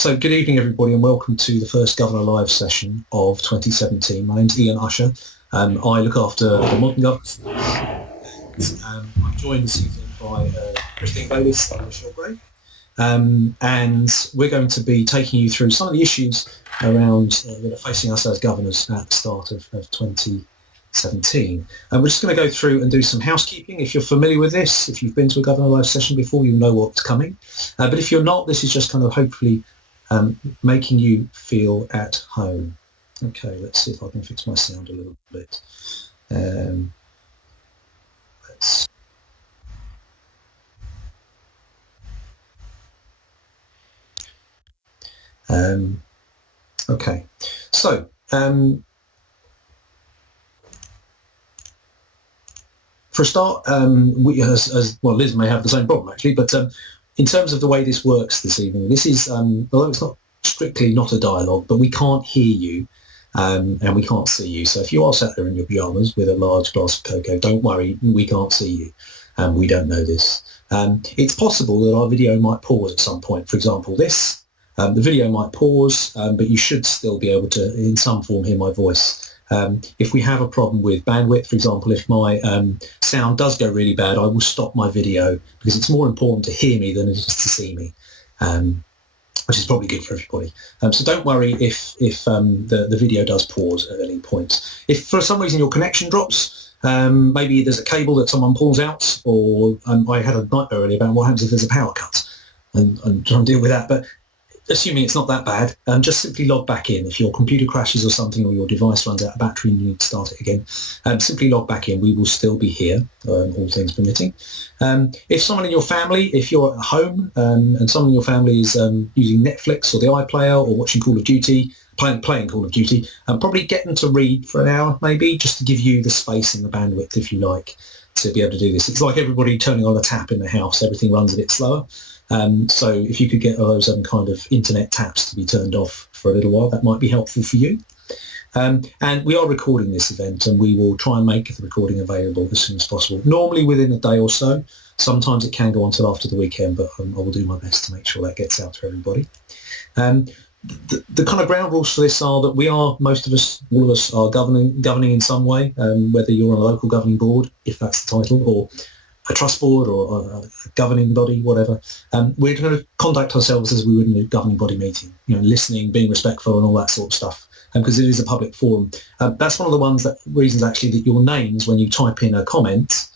So good evening, everybody, and welcome to the first Governor Live session of 2017. My name's Ian Usher. I look after the modern governors. I'm joined this evening by Christine Bayliss of Michelle Gray. And we're going to be taking you through some of the issues around that are facing us as governors at the start of 2017. And we're just going to go through and do some housekeeping. If you're familiar with this, if you've been to a Governor Live session before, you'll know what's coming. But if you're not, this is just kind of hopefully making you feel at home. Okay, let's see if I can fix my sound a little bit. Okay, so for a start, we, as well, Liz may have the same problem actually, but in terms of the way this works this evening, this is, although it's not strictly not a dialogue, but we can't hear you and we can't see you. So if you are sat there in your pyjamas with a large glass of cocoa, don't worry, we can't see you. We don't know this. It's possible that our video might pause at some point. For example, this. The video might pause, but you should still be able to, in some form, hear my voice. If we have a problem with bandwidth, for example, if my sound does go really bad, I will stop my video because it's more important to hear me than it is to see me, which is probably good for everybody. So don't worry if the video does pause at any point. If for some reason your connection drops, maybe there's a cable that someone pulls out, or I had a nightmare earlier about what happens if there's a power cut, and trying to deal with that. But assuming it's not that bad, just simply log back in. If your computer crashes or something, or your device runs out of battery and you need to start it again, simply log back in. We will still be here, all things permitting. If someone in your family, if you're at home and someone in your family is using Netflix or the iPlayer or watching Call of Duty, playing Call of Duty, probably get them to read for an hour maybe, just to give you the space and the bandwidth, if you like, to be able to do this. It's like everybody turning on a tap in the house. Everything runs a bit slower. So if you could get those kind of internet taps to be turned off for a little while, that might be helpful for you. And we are recording this event, and we will try and make the recording available as soon as possible, normally within a day or so. Sometimes it can go on until after the weekend, but I will do my best to make sure that gets out to everybody. The kind of ground rules for this are that we are, most of us, all of us are governing in some way, whether you're on a local governing board, if that's the title, or a trust board or a governing body, whatever. We're going to conduct ourselves as we would in a governing body meeting, listening, being respectful and all that sort of stuff, because it is a public forum. That's one of the reasons actually that your names, when you type in a comment,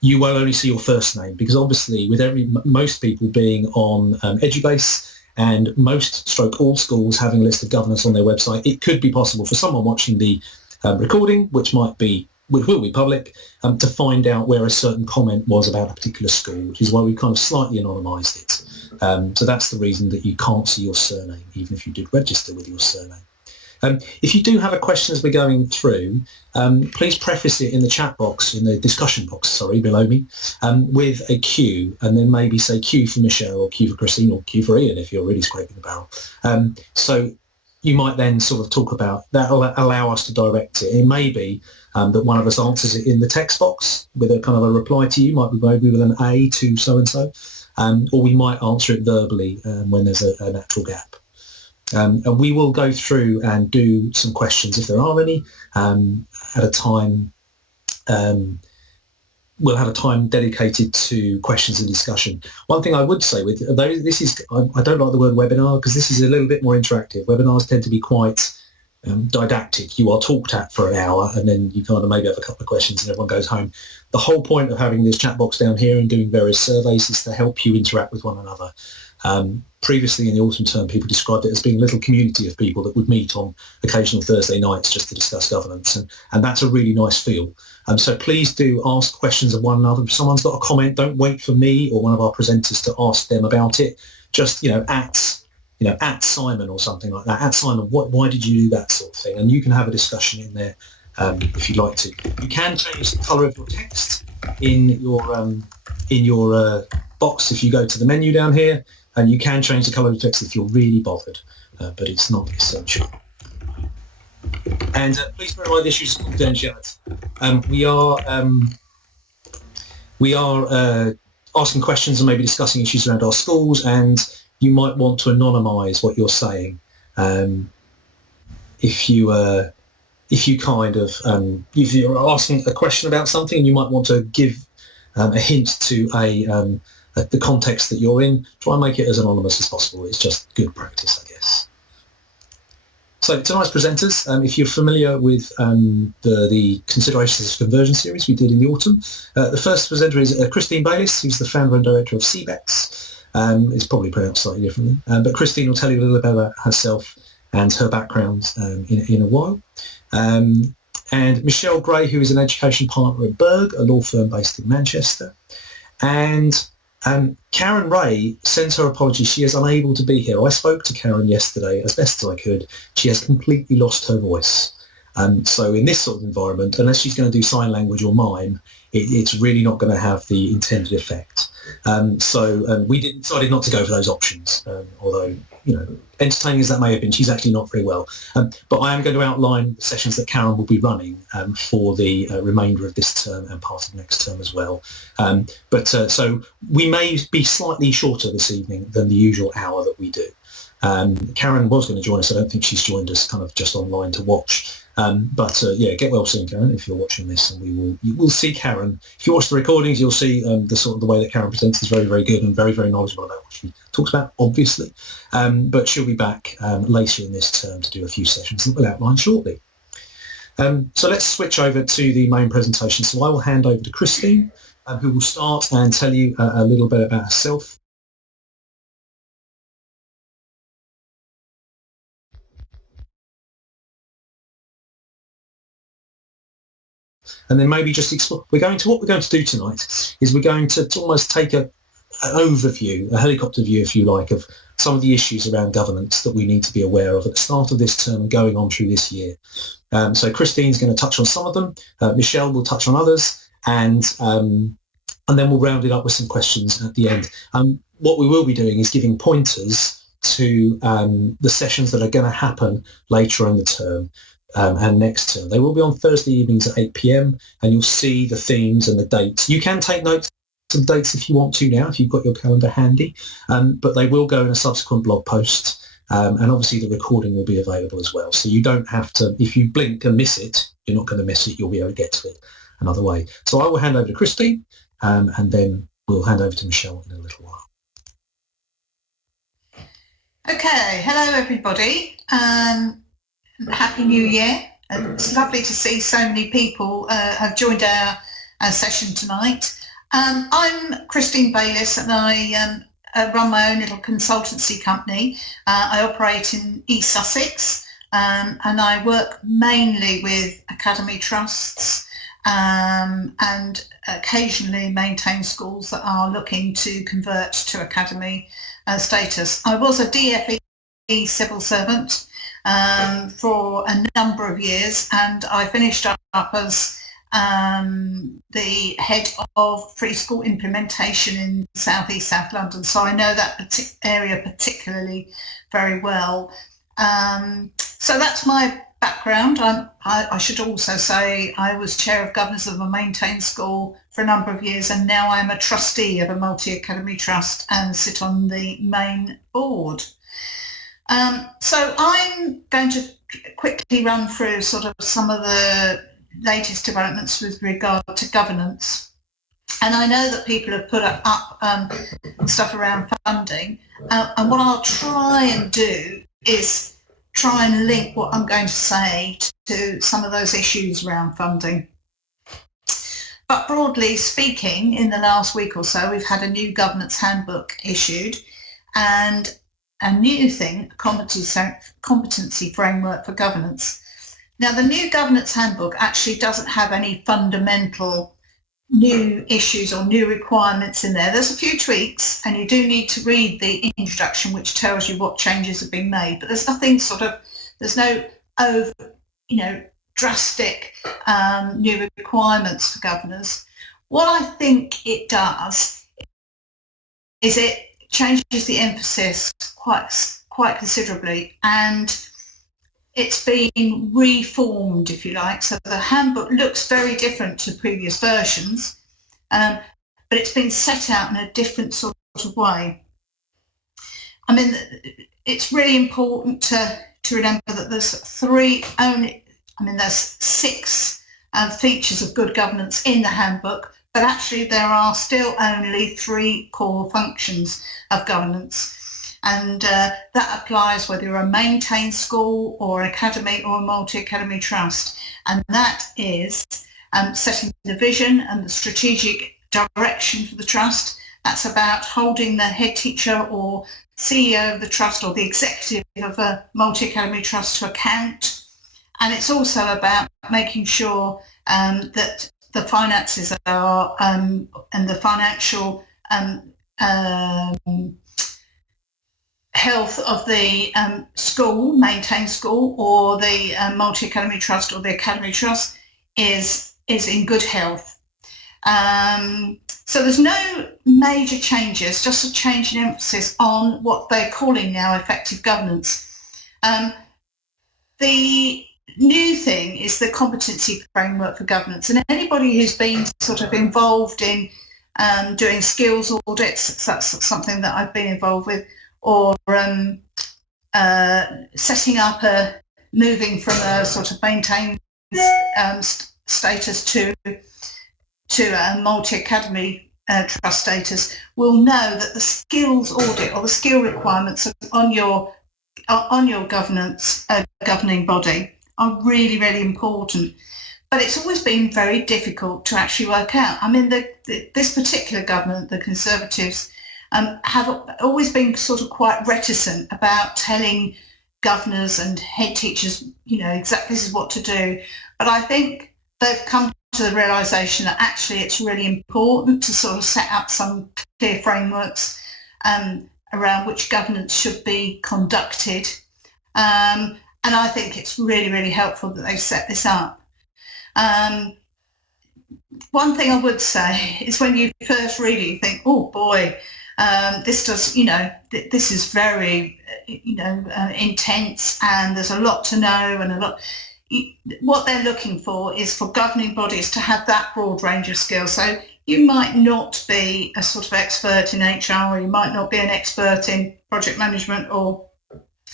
you will only see your first name, because obviously with most people being on Edubase and all schools having a list of governors on their website, it could be possible for someone watching the recording, which will be public, to find out where a certain comment was about a particular school, which is why we kind of slightly anonymised it. So that's the reason that you can't see your surname, even if you did register with your surname. If you do have a question as we're going through, please preface it in the chat box, in the discussion box, below me, with a Q, and then maybe say Q for Michelle, or Q for Christine, or Q for Ian if you're really scraping the barrel. So you might then sort of talk about that, allow us to direct it. It may be that one of us answers it in the text box with a kind of a reply to you, might be maybe with an A to so-and-so, or we might answer it verbally when there's a natural gap. And we will go through and do some questions, if there are any, at a time. We'll have a time dedicated to questions and discussion. One thing I would say with this is, I don't like the word webinar, because this is a little bit more interactive. Webinars tend to be quite didactic. You are talked at for an hour, and then you kind of maybe have a couple of questions and everyone goes home. The whole point of having this chat box down here and doing various surveys is to help you interact with one another. Previously in the autumn term, people described it as being a little community of people that would meet on occasional Thursday nights just to discuss governance, and that's a really nice feel. So please do ask questions of one another. If someone's got a comment, don't wait for me or one of our presenters to ask them about it. Just at Simon or something like that. At Simon, why did you do that sort of thing? And you can have a discussion in there if you'd like to. You can change the colour of your text in your box if you go to the menu down here. And you can change the colour of the text if you're really bothered, but it's not essential. And please bear in mind the issues of confidentiality. We are asking questions and maybe discussing issues around our schools, and you might want to anonymise what you're saying. If you're asking a question about something, you might want to give a hint to the context that you're in. Try and make it as anonymous as possible. It's just good practice, I guess. So tonight's presenters, if you're familiar with the Considerations of Conversion series we did in the autumn, the first presenter is Christine Bayliss, who's the founder and director of BECS. It's probably pronounced slightly differently, but Christine will tell you a little bit about herself and her background in a while. And Michelle Gray, who is an education partner at Berg, a law firm based in Manchester. And Karen Ray sends her apologies. She is unable to be here. I spoke to Karen yesterday as best as I could. She has completely lost her voice. So in this sort of environment, unless she's going to do sign language or mime, it's really not going to have the intended effect. So we decided not to go for those options, although, entertaining as that may have been, she's actually not very well. But I am going to outline sessions that Karen will be running for the remainder of this term and part of next term as well. So we may be slightly shorter this evening than the usual hour that we do. Karen was going to join us. I don't think she's joined us kind of just online to watch. Get well soon, Karen, if you're watching this, and you will see Karen. If you watch the recordings, you'll see the way that Karen presents is very, very good and very, very knowledgeable about what she talks about, obviously. But she'll be back later in this term to do a few sessions that we'll outline shortly. So let's switch over to the main presentation. So I will hand over to Christine, who will start and tell you a little bit about herself. And then maybe just explore. What we're going to do tonight is we're going to almost take an overview, a helicopter view, if you like, of some of the issues around governance that we need to be aware of at the start of this term and going on through this year. So Christine's going to touch on some of them. Michelle will touch on others, and then we'll round it up with some questions at the end. What we will be doing is giving pointers to the sessions that are going to happen later in the term. And next term. They will be on Thursday evenings at 8 p.m. and you'll see the themes and the dates. You can take notes of the dates if you want to now, if you've got your calendar handy, but they will go in a subsequent blog post, and obviously the recording will be available as well. So you don't have to, if you blink and miss it, you're not going to miss it, you'll be able to get to it another way. So I will hand over to Christine, and then we'll hand over to Michelle in a little while. Okay, hello everybody. Happy New Year. It's lovely to see so many people have joined our session tonight. I'm Christine Bayliss, and I run my own little consultancy company. I operate in East Sussex, and I work mainly with academy trusts and occasionally maintain schools that are looking to convert to academy status. I was a DFE civil servant for a number of years, and I finished up as the head of free school implementation in South East South London, so I know that area particularly very well. So that's my background. I should also say I was chair of governors of a maintained school for a number of years, and now I'm a trustee of a multi-academy trust and sit on the main board. So I'm going to quickly run through sort of some of the latest developments with regard to governance. And I know that people have put up stuff around funding, and what I'll try and do is try and link what I'm going to say to some of those issues around funding. But broadly speaking, in the last week or so, we've had a new governance handbook issued, and a new thing, competency framework for governance. Now, the new governance handbook actually doesn't have any fundamental new issues or new requirements in there. There's a few tweaks, and you do need to read the introduction, which tells you what changes have been made, but there's nothing there's no drastic new requirements for governors. What I think it does is it changes the emphasis quite considerably, and it's been reformed, if you like. So the handbook looks very different to previous versions, but it's been set out in a different sort of way. I mean, it's really important to remember that there's six features of good governance in the handbook, but actually there are still only 3 core functions of governance. And that applies whether you're a maintained school or an academy or a multi-academy trust. And that is setting the vision and the strategic direction for the trust. That's about holding the head teacher or CEO of the trust or the executive of a multi-academy trust to account. And it's also about making sure that the finances are and the financial health of the school, maintained school, or the multi-academy trust or the academy trust is in good health. So there's no major changes, just a change in emphasis on what they're calling now effective governance. The new thing is the competency framework for governance, and anybody who's been sort of involved in doing skills audits, that's something that I've been involved with, or setting up moving from a sort of maintained status to a multi-academy trust status, will know that the skills audit or the skill requirements on your governance governing body are really, really important. But it's always been very difficult to actually work out. I mean, this particular government, the Conservatives, have always been sort of quite reticent about telling governors and head teachers, exactly this is what to do. But I think they've come to the realisation that actually it's really important to sort of set up some clear frameworks around which governance should be conducted. And I think it's really, really helpful that they've set this up. One thing I would say is when you first read it, you think, oh boy, this is very, intense, and there's a lot to know, and what they're looking for is for governing bodies to have that broad range of skills. So you might not be a sort of expert in HR, or you might not be an expert in project management or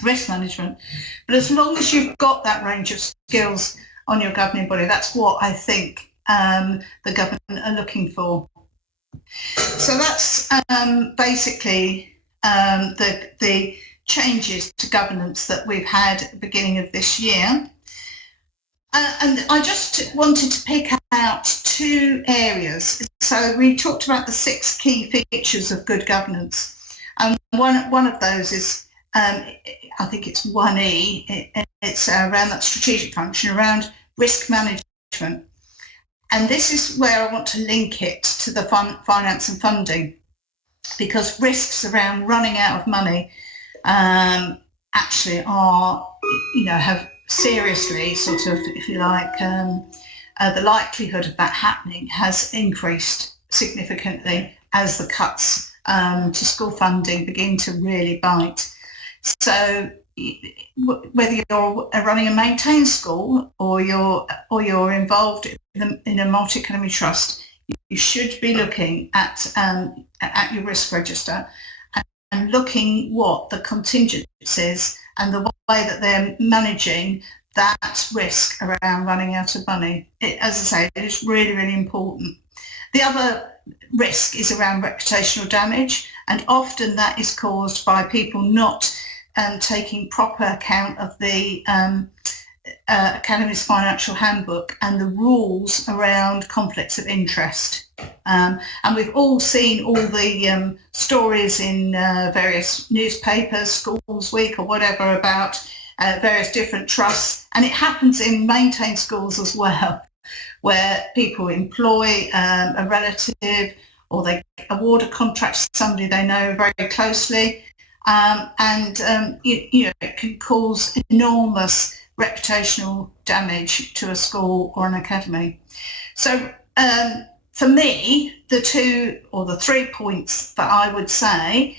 risk management, but as long as you've got that range of skills on your governing body, that's what I think the government are looking for. So that's basically the changes to governance that we've had at the beginning of this year. And I just wanted to pick out 2 areas. So we talked about the 6 key features of good governance. And one of those is, I think it's 1E, it's around that strategic function, around risk management. And this is where I want to link it to the finance and funding, because risks around running out of money actually are, have seriously sort of, if you like, the likelihood of that happening has increased significantly as the cuts to school funding begin to really bite. So whether you're running a maintained school or you're involved in a multi-academy trust, you should be looking at your risk register and looking what the contingencies and the way that they're managing that risk around running out of money. As I say, it is really, really important. The other risk is around reputational damage, and often that is caused by people not taking proper account of the Academy's financial handbook and the rules around conflicts of interest. And we've all seen all the stories in various newspapers, Schools Week or whatever, about various different trusts. And it happens in maintained schools as well, where people employ a relative, or they award a contract to somebody they know very closely. It can cause enormous reputational damage to a school or an academy. So for me, the 2 or the 3 points that I would say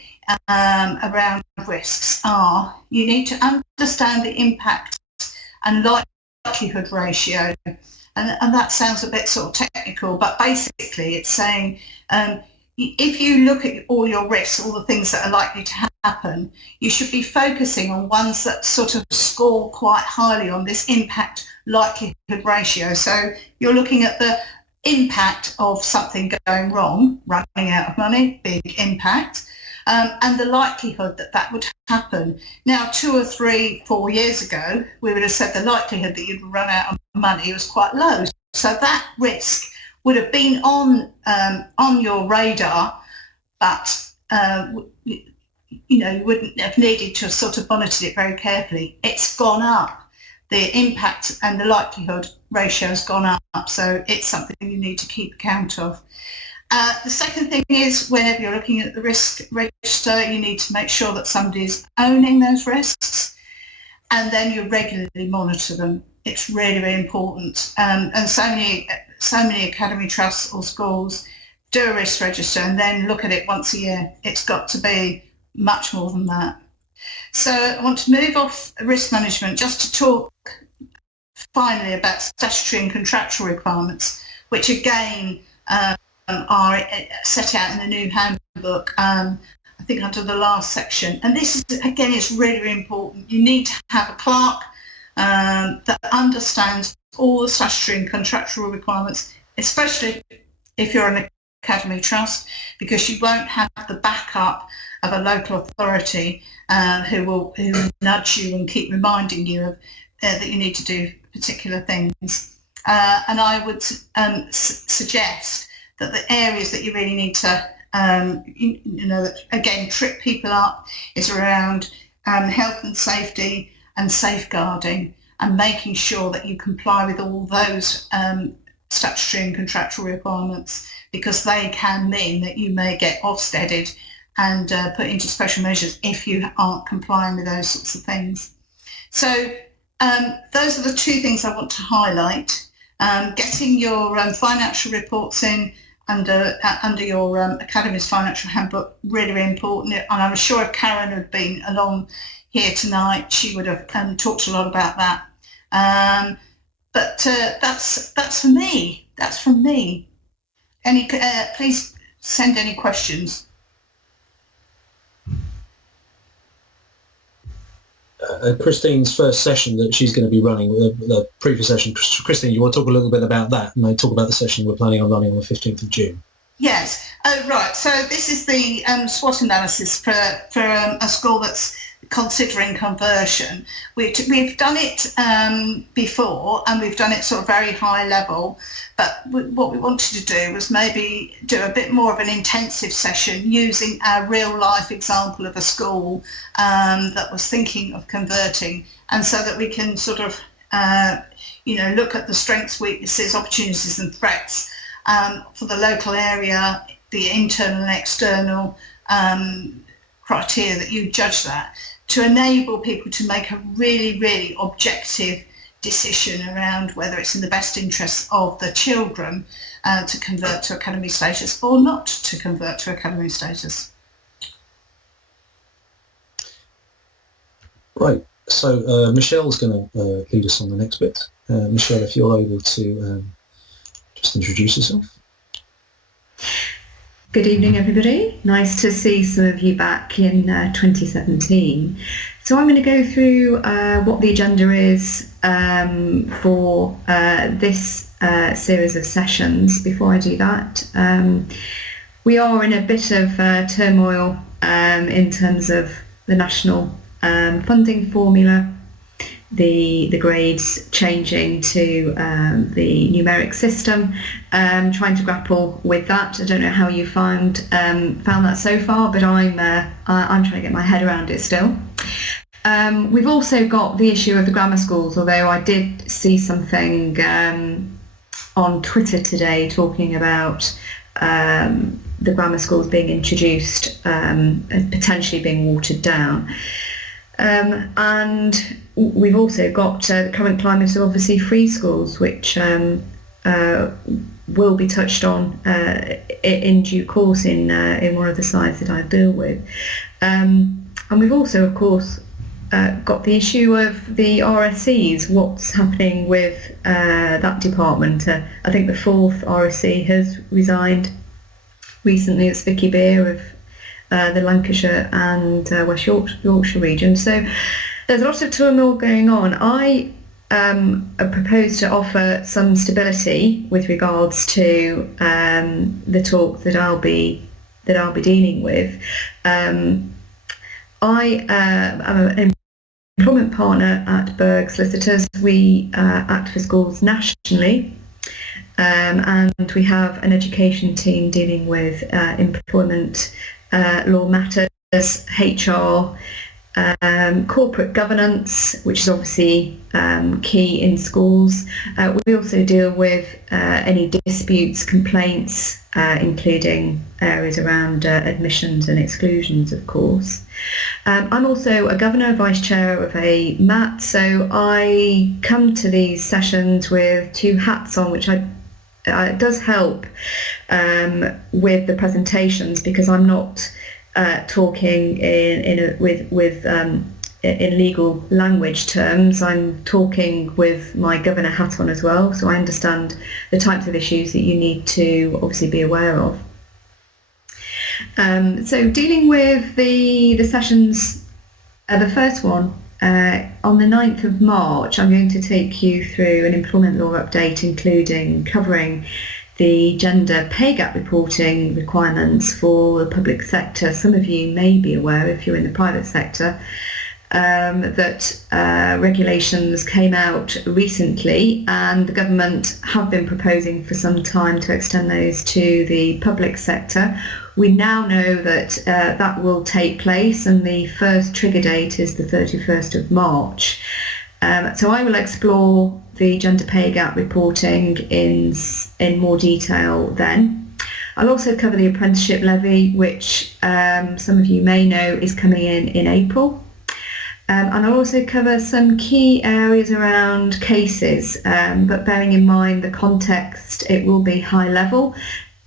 around risks are: you need to understand the impact and likelihood ratio. And that sounds a bit sort of technical, but basically it's saying if you look at all your risks, all the things that are likely to happen, you should be focusing on ones that sort of score quite highly on this impact likelihood ratio. So you're looking at the impact of something going wrong, running out of money, big impact, and the likelihood that that would happen. Now, 2 or 3, 4 years ago, we would have said the likelihood that you'd run out of money was quite low. So that risk would have been on your radar, but you wouldn't have needed to have sort of monitored it very carefully. It's gone up. The impact and the likelihood ratio has gone up, so it's something you need to keep account of. The second thing is, whenever you're looking at the risk register, you need to make sure that somebody's owning those risks, and then you regularly monitor them. It's really, really important. And so many academy trusts or schools do a risk register and then look at it once a year. It's got to be much more than that. So I want to move off risk management just to talk finally about statutory and contractual requirements, which again are set out in the new handbook, I think under the last section. And this is, again, is really, really important. You need to have a clerk that understands all the statutory and contractual requirements, especially if you're an academy trust, because you won't have the backup of a local authority who will nudge you and keep reminding you of that you need to do particular things. And I would suggest that the areas that you really need to, that again trip people up is around health and safety and safeguarding, and making sure that you comply with all those statutory and contractual requirements, because they can mean that you may get Ofsteded and put into special measures if you aren't complying with those sorts of things. So those are the two things I want to highlight. Getting your financial reports in under your Academy's financial handbook, really, really important. And I'm sure if Karen had been along here tonight, she would have talked a lot about that. But that's for me. That's from me. Please send any questions. Christine's first session that she's going to be running, the previous session. Christine, you want to talk a little bit about that and talk about the session we're planning on running on the 15th of June? Yes. Oh, right. So this is the SWOT analysis for a school that's considering conversion. We've done it before, and we've done it sort of very high level, but what we wanted to do was maybe do a bit more of an intensive session using our real life example of a school that was thinking of converting, and so that we can sort of look at the strengths, weaknesses, opportunities and threats for the local area, the internal and external criteria that you judge that, to enable people to make a really, really objective decision around whether it's in the best interests of the children to convert to academy status or not to convert to academy status. Right, so Michelle's going to lead us on the next bit. Michelle, if you're able to just introduce yourself. Good evening, everybody. Nice to see some of you back in 2017. So I'm going to go through what the agenda is for this series of sessions. Before I do that, we are in a bit of turmoil in terms of the national funding formula, the grades changing to the numeric system, trying to grapple with that. I don't know how you found that so far, but I'm trying to get my head around it still. We've also got the issue of the grammar schools, although I did see something on Twitter today talking about the grammar schools being introduced and potentially being watered down. And we've also got the current climate of obviously free schools, which will be touched on in due course in one of the slides that I deal with. And we've also, of course, got the issue of the RSCs, what's happening with that department. I think the fourth RSC has resigned, recently it's Vicky Beer of the Lancashire and West Yorkshire region. So there's a lot of turmoil going on. I propose to offer some stability with regards to the talk that I'll be dealing with. I am an employment partner at Berg Solicitors. We act for schools nationally, and we have an education team dealing with employment law matters, HR, corporate governance, which is obviously key in schools. We also deal with any disputes, complaints, including areas around admissions and exclusions, of course. I'm also a governor, vice chair of a MAT, so I come to these sessions with two hats on, which it does help with the presentations, because I'm not talking in legal language terms. I'm talking with my governor hat on as well, so I understand the types of issues that you need to obviously be aware of. So dealing with the sessions, the first one on the 9th of March, I'm going to take you through an employment law update, covering the gender pay gap reporting requirements for the public sector. Some of you may be aware, if you're in the private sector, that regulations came out recently, and the government have been proposing for some time to extend those to the public sector. We now know that that will take place, and the first trigger date is the 31st of March. So I will explore the gender pay gap reporting in more detail then. I'll also cover the apprenticeship levy, which some of you may know is coming in April. And I'll also cover some key areas around cases, but bearing in mind the context, it will be high level.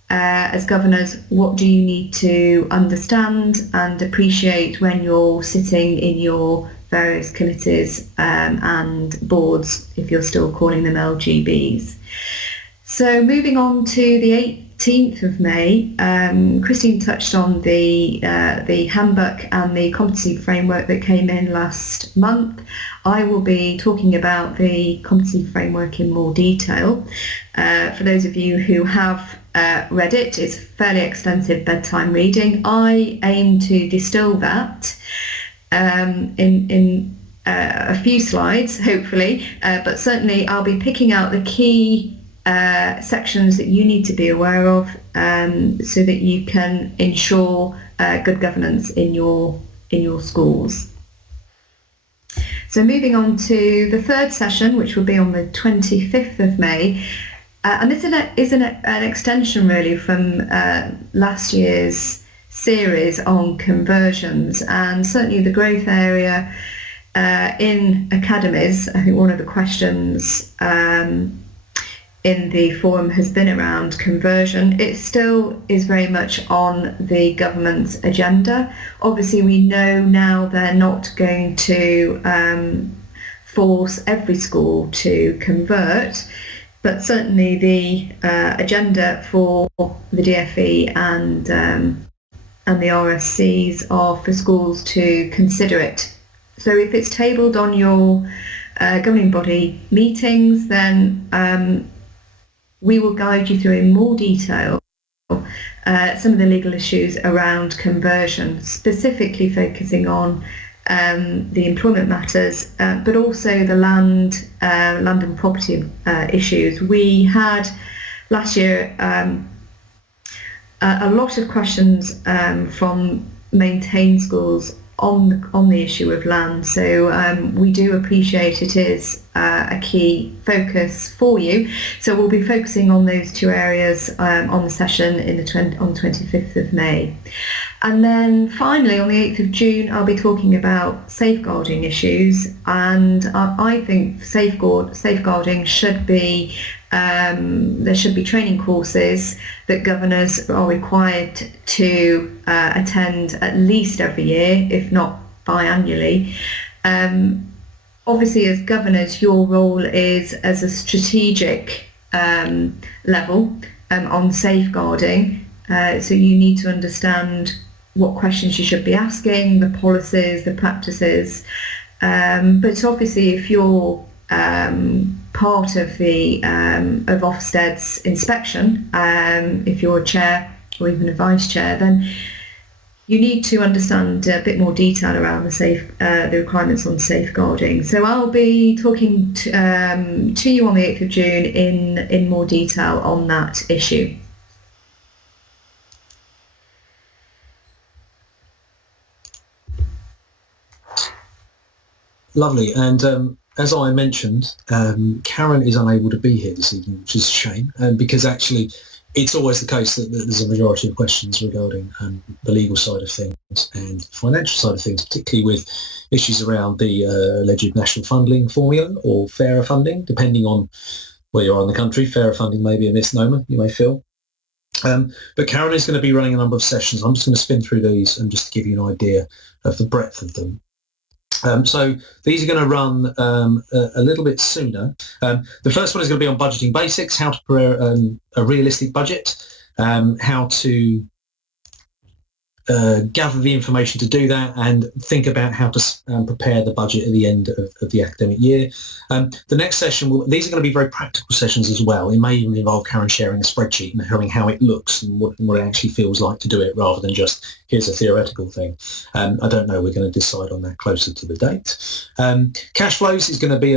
As governors, what do you need to understand and appreciate when you're sitting in your various committees and boards, if you're still calling them LGBs. So moving on to the 18th of May, Christine touched on the handbook and the competency framework that came in last month. I will be talking about the competency framework in more detail. For those of you who have read it, it's fairly extensive bedtime reading. I aim to distill that in a few slides, hopefully, but certainly I'll be picking out the key sections that you need to be aware of, so that you can ensure good governance in your schools. So moving on to the third session, which will be on the 25th of May, and this is an extension really from last year's series on conversions, and certainly the growth area in academies. I think one of the questions in the forum has been around conversion. It still is very much on the government's agenda. Obviously we know now they're not going to force every school to convert, but certainly the agenda for the DFE and the RSCs are for schools to consider it. So if it's tabled on your governing body meetings, then we will guide you through in more detail some of the legal issues around conversion, specifically focusing on the employment matters, but also the land and property issues. We had last year a lot of questions from maintained schools on the issue of land, so we do appreciate it is a key focus for you. So we'll be focusing on those two areas on the session on the 25th of May. And then finally on the 8th of June I'll be talking about safeguarding issues, and I think safeguarding should be there should be training courses that governors are required to attend at least every year, if not biannually. Obviously, as governors, your role is as a strategic level on safeguarding, So you need to understand what questions you should be asking, the policies, the practices. But obviously, if you're part of the of Ofsted's inspection, if you're a chair or even a vice chair, then you need to understand a bit more detail around the requirements on safeguarding. So I'll be talking to you on the 8th of June in more detail on that issue. Lovely. And as I mentioned, Karen is unable to be here this evening, which is a shame, because actually it's always the case that there's a majority of questions regarding the legal side of things and financial side of things, particularly with issues around the alleged national funding formula or fairer funding, depending on where you are in the country. Fairer funding may be a misnomer, you may feel. But Karen is going to be running a number of sessions. I'm just going to spin through these and just to give you an idea of the breadth of them. So these are going to run a little bit sooner. The first one is going to be on budgeting basics, how to prepare a realistic budget, how to gather the information to do that, and think about how to prepare the budget at the end of the academic year. The next session, these are going to be very practical sessions as well. It may even involve Karen sharing a spreadsheet and showing how it looks and what it actually feels like to do it, rather than just here's a theoretical thing. I don't know. We're going to decide on that closer to the date. Cash flows is going to be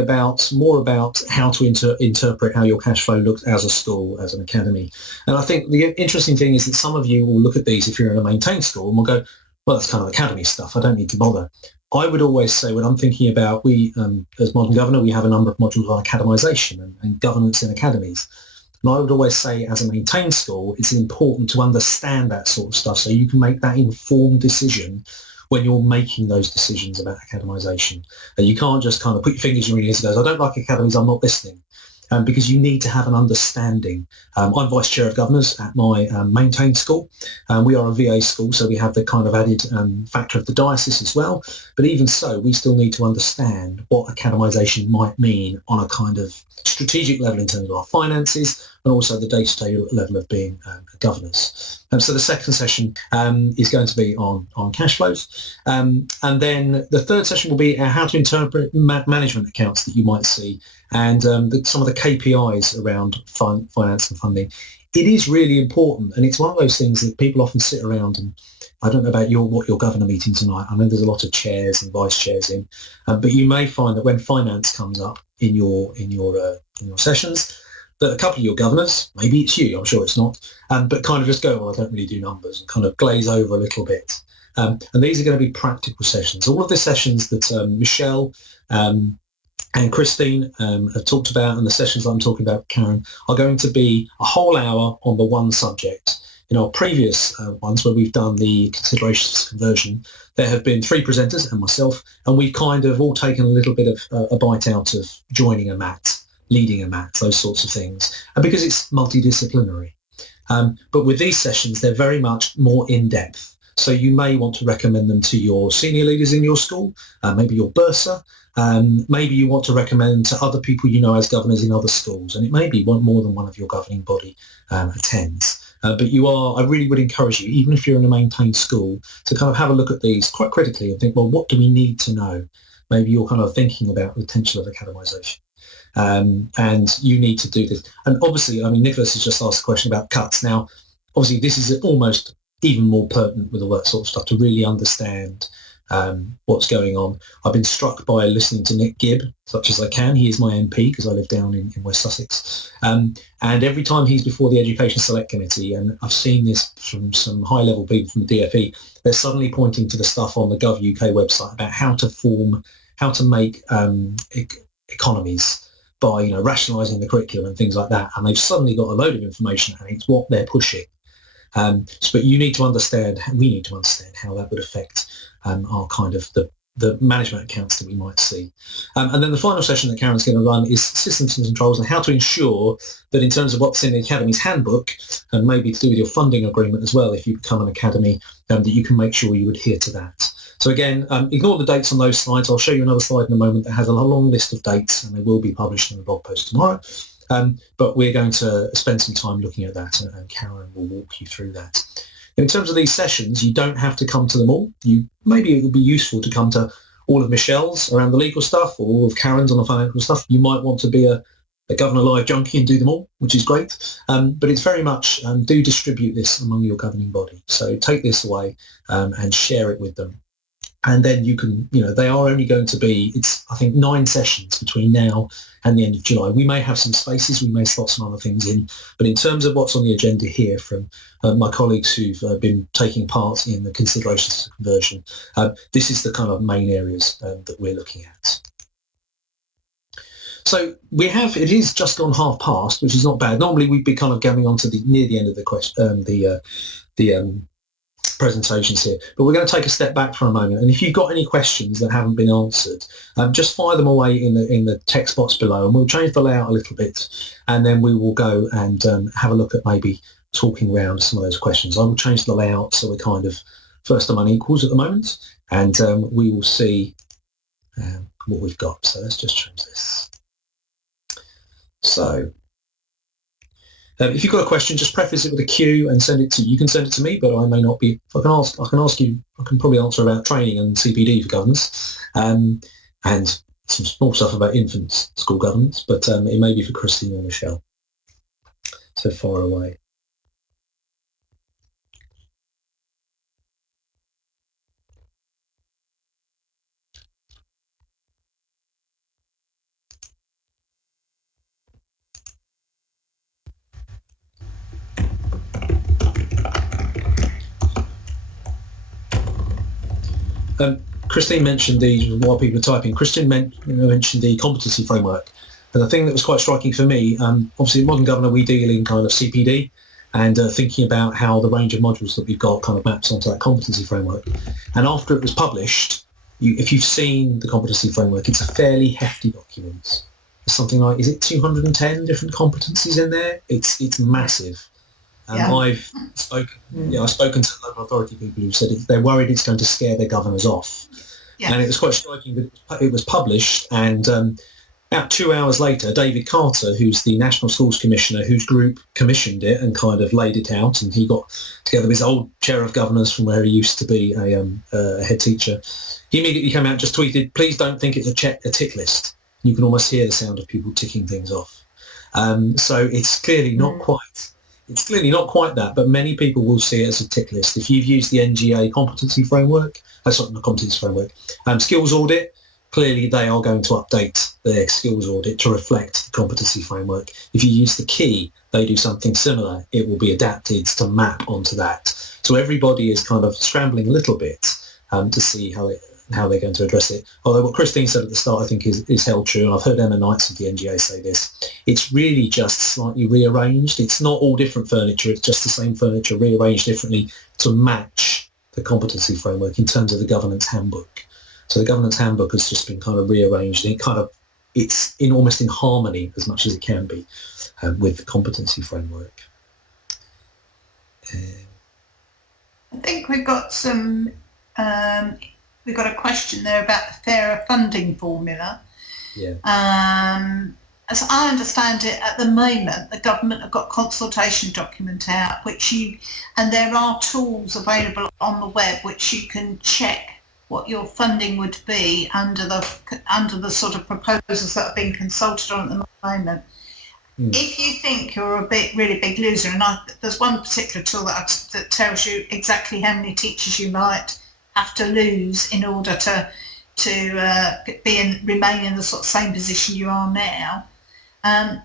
more about how to interpret how your cash flow looks as a school, as an academy. And I think the interesting thing is that some of you will look at these if you're in a maintained school and will go, well, that's kind of academy stuff. I don't need to bother. I would always say, when I'm thinking about, as Modern Governor, we have a number of modules on academisation and governance in academies. And I would always say, as a maintained school, it's important to understand that sort of stuff so you can make that informed decision when you're making those decisions about academisation. And you can't just kind of put your fingers in your ears and go, I don't like academies, I'm not listening. Because you need to have an understanding. I'm Vice Chair of Governors at my maintained school. We are a VA school, so we have the kind of added factor of the diocese as well. But even so, we still need to understand what academisation might mean on a kind of strategic level in terms of our finances, and also the day-to-day level of being governors. So the second session is going to be on cash flows. And then the third session will be how to interpret management accounts that you might see, and some of the KPIs around finance and funding. It is really important, and it's one of those things that people often sit around, and I don't know about what your governor meetings are like. I know there's a lot of chairs and vice chairs in, but you may find that when finance comes up in your sessions, that a couple of your governors, maybe it's you, I'm sure it's not, but kind of just go, well, I don't really do numbers, and kind of glaze over a little bit. And these are going to be practical sessions. All of the sessions that Michelle and Christine have talked about, and the sessions that I'm talking about, Karen, are going to be a whole hour on the one subject. In our previous ones where we've done the considerations of conversion, there have been 3 presenters and myself, and we've kind of all taken a little bit of a bite out of joining a MAT, leading a MAT, those sorts of things, and because it's multidisciplinary. But with these sessions, they're very much more in-depth. So you may want to recommend them to your senior leaders in your school, maybe your bursar. Maybe you want to recommend to other people you know as governors in other schools, and it may be more than one of your governing body attends. But I really would encourage you, even if you're in a maintained school, to kind of have a look at these quite critically and think, well, what do we need to know? Maybe you're kind of thinking about the potential of academisation. And you need to do this. And obviously, I mean, Nicholas has just asked a question about cuts. Now, obviously, this is almost even more pertinent with all that sort of stuff, to really understand what's going on. I've been struck by listening to Nick Gibb, such as I can. He is my MP because I live down in West Sussex. And every time he's before the Education Select Committee, and I've seen this from some high-level people from the DFE, they're suddenly pointing to the stuff on the Gov UK website about how to make economies by rationalising the curriculum and things like that. And they've suddenly got a load of information, and it's what they're pushing. But we need to understand how that would affect our kind of the management accounts that we might see. And then the final session that Karen's going to run is systems and controls, and how to ensure that in terms of what's in the Academy's handbook, and maybe to do with your funding agreement as well, if you become an Academy, that you can make sure you adhere to that. So again, ignore the dates on those slides. I'll show you another slide in a moment that has a long list of dates, and they will be published in the blog post tomorrow. But we're going to spend some time looking at that, and Karen will walk you through that. In terms of these sessions, you don't have to come to them all. Maybe it would be useful to come to all of Michelle's around the legal stuff, or all of Karen's on the financial stuff. You might want to be a Governor Live junkie and do them all, which is great. But it's very much do distribute this among your governing body. So take this away and share it with them. And then you can, they are only going to be, I think, 9 sessions between now and the end of July. We may have some spaces, we may slot some other things in, but in terms of what's on the agenda here from my colleagues who've been taking part in the considerations of conversion, this is the kind of main areas that we're looking at. So it is just gone past, which is not bad. Normally we'd be kind of going on to near the end of the presentations here, but we're going to take a step back for a moment, and if you've got any questions that haven't been answered, just fire them away in the text box below, and we'll change the layout a little bit, and then we will go and have a look at maybe talking around some of those questions. I will change the layout so we're kind of first among equals at the moment, and we will see what we've got. So let's just change this. So if you've got a question, just preface it with a Q and send it to. You can send it to me, but I may not be. I can ask you. I can probably answer about training and CPD for governors, and some small stuff about infant school governance. But it may be for Christine or Michelle. So far away. Christine mentioned while people are typing, Christine mentioned the competency framework. And the thing that was quite striking for me, obviously at Modern Governor we deal in kind of CPD and thinking about how the range of modules that we've got kind of maps onto that competency framework. And after it was published, if you've seen the competency framework, it's a fairly hefty document. It's something like, is it 210 different competencies in there? It's massive. I've spoken to local authority people who said they're worried it's going to scare their governors off. Yes. And it was quite striking that it was published, and about 2 hours later, David Carter, who's the National Schools Commissioner, whose group commissioned it and kind of laid it out, and he got together with his old chair of governors from where he used to be a head teacher. He immediately came out and just tweeted, "Please don't think it's a tick list." You can almost hear the sound of people ticking things off. So it's clearly not quite. It's clearly not quite that, but many people will see it as a tick list. If you've used the NGA competency framework, skills audit, clearly they are going to update their skills audit to reflect the competency framework. If you use the key, they do something similar. It will be adapted to map onto that. So everybody is kind of scrambling a little bit to see how they're going to address it. Although what Christine said at the start, I think, is held true, and I've heard Emma Knights of the NGA say this. It's really just slightly rearranged. It's not all different furniture. It's just the same furniture rearranged differently to match the competency framework in terms of the governance handbook. So the governance handbook has just been kind of rearranged, and it's almost in harmony as much as it can be with the competency framework. I think we've got some. We've got a question there about the fairer funding formula. Yeah. As I understand it, at the moment, the government have got consultation document out, and there are tools available on the web which you can check what your funding would be under the sort of proposals that are being consulted on at the moment. If you think you're a really big loser, and there's one particular tool that tells you exactly how many teachers you might have to lose in order to remain in the sort of same position you are now,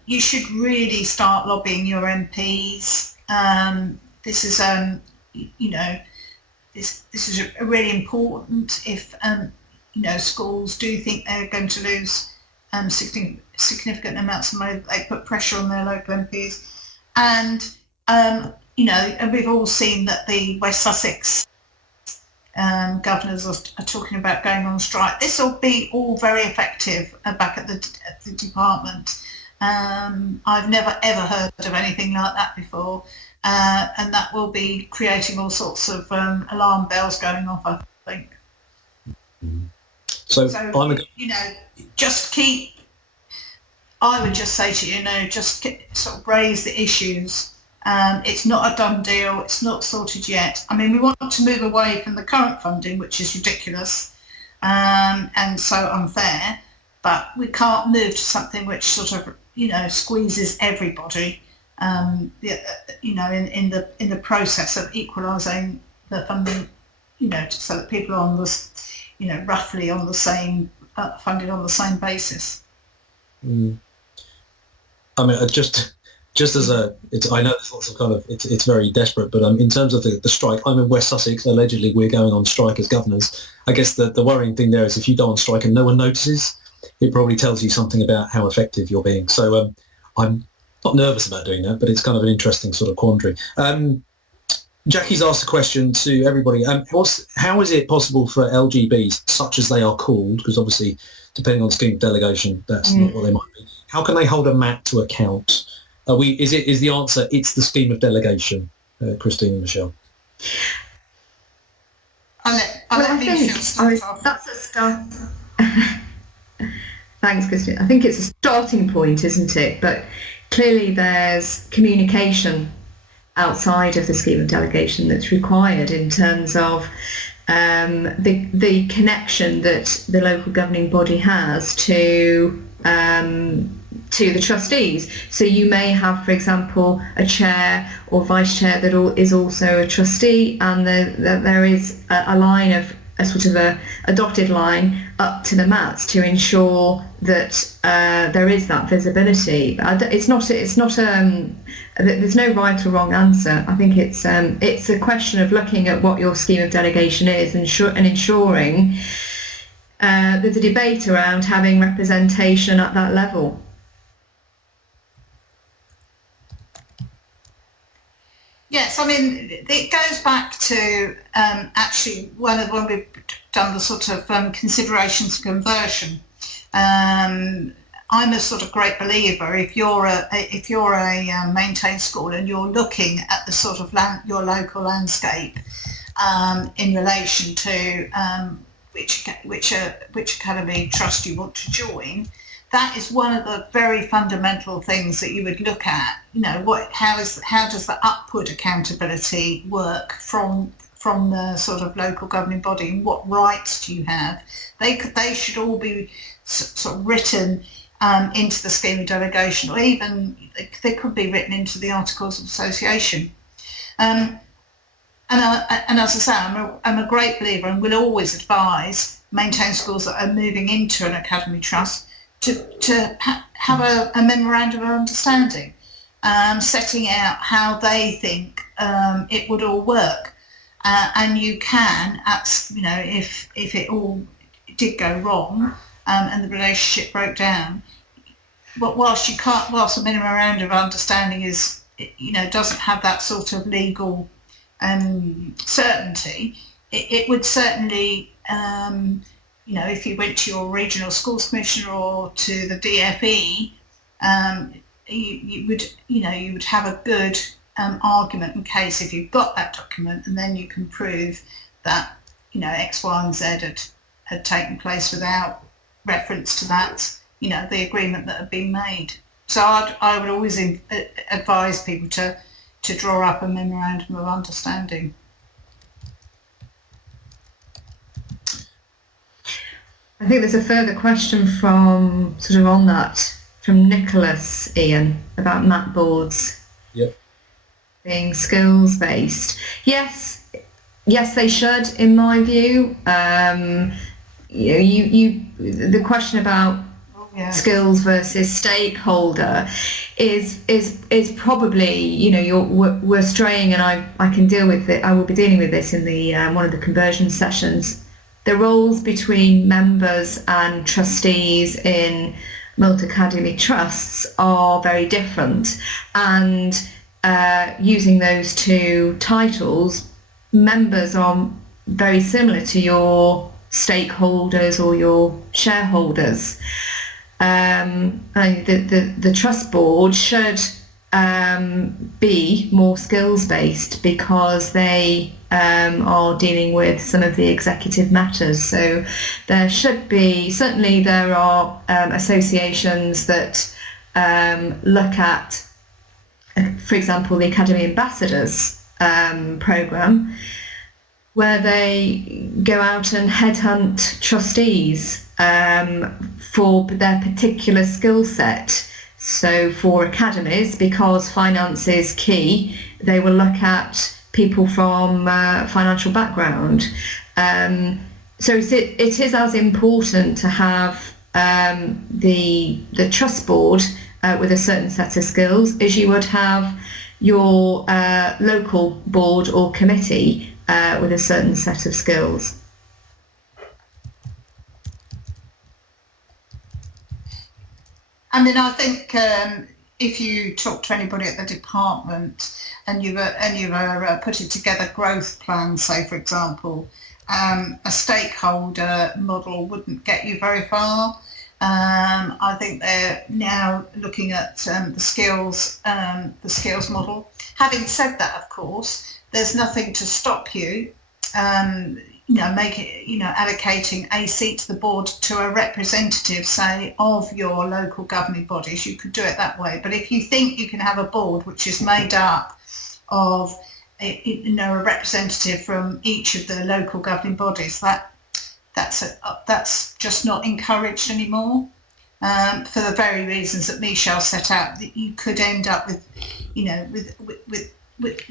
you should really start lobbying your MPs. This is this is really important if schools do think they're going to lose significant amounts of money. They put pressure on their local MPs, and we've all seen that the West Sussex governors are talking about going on strike. This will be all very effective back at the department. I've never ever heard of anything like that before, and that will be creating all sorts of alarm bells going off, I think. So just keep. I would just say to you, just sort of raise the issues. It's not a done deal. It's not sorted yet. I mean, we want to move away from the current funding, which is ridiculous and so unfair, but we can't move to something which sort of, squeezes everybody, in the process of equalising the funding, so that people are on this, roughly on the same, funded on the same basis. Mm. I mean, just as I know there's lots of it's very desperate, but in terms of the strike, I'm in West Sussex. Allegedly, we're going on strike as governors. I guess the worrying thing there is if you go on strike and no one notices, it probably tells you something about how effective you're being. So I'm not nervous about doing that, but it's kind of an interesting sort of quandary. Jackie's asked a question to everybody. How is it possible for LGBs, such as they are called, because obviously depending on scheme of delegation, that's not what they might be. How can they hold a MAT to account? Is the answer it's the scheme of delegation, Christine and Michelle? That's a start. Thanks, Christine. I think it's a starting point, isn't it? But clearly there's communication outside of the scheme of delegation that's required in terms of the connection that the local governing body has to the trustees. So you may have, for example, a chair or vice chair that is also a trustee, and there is a line of a sort of a dotted line up to the mats to ensure that there is that visibility. There's no right or wrong answer. I think it's a question of looking at what your scheme of delegation is and ensuring there's a debate around having representation at that level. Yes, I mean, it goes back to actually when we've done the sort of considerations for conversion. I'm a sort of great believer if you're a maintained school and you're looking at the sort of your local landscape in relation to which academy trust you want to join. That is one of the very fundamental things that you would look at. How does the upward accountability work from the sort of local governing body, and what rights do you have? They should all be sort of written into the scheme of delegation, or even they could be written into the Articles of Association. And as I say, I'm a great believer and will always advise maintained schools that are moving into an academy trust to have a memorandum of understanding, setting out how they think it would all work, and you can, if it all did go wrong and the relationship broke down, but whilst a memorandum of understanding is, doesn't have that sort of legal certainty, it would certainly. If you went to your regional schools commissioner or to the DFE, you would have a good argument in case if you've got that document, and then you can prove that X, Y, and Z had taken place without reference to that, the agreement that had been made. So I would always advise people to draw up a memorandum of understanding. I think there's a further question from Nicholas Ian about MAT boards. Yep. Being skills based. Yes, they should, in my view. The question about skills versus stakeholder is probably we're straying, and I can deal with it. I will be dealing with this in the one of the conversion sessions. The roles between members and trustees in multi-academy trusts are very different, and using those two titles, members are very similar to your stakeholders or your shareholders. The trust board should be more skills-based because they are dealing with some of the executive matters. So there should be, certainly there are associations that look at, for example, the Academy Ambassadors programme, where they go out and headhunt trustees for their particular skill set. So for academies, because finance is key, they will look at people from financial background. So it is as important to have the trust board with a certain set of skills as you would have your local board or committee with a certain set of skills. I mean, I think if you talk to anybody at the department and you were putting together growth plans, say for example, a stakeholder model wouldn't get you very far. I think they're now looking at the skills model. Having said that, of course, there's nothing to stop you, allocating a seat to the board to a representative, say, of your local governing bodies. You could do it that way. But if you think you can have a board which is made up of a representative from each of the local governing bodies, that's just not encouraged anymore, for the very reasons that Michelle set out. That you could end up with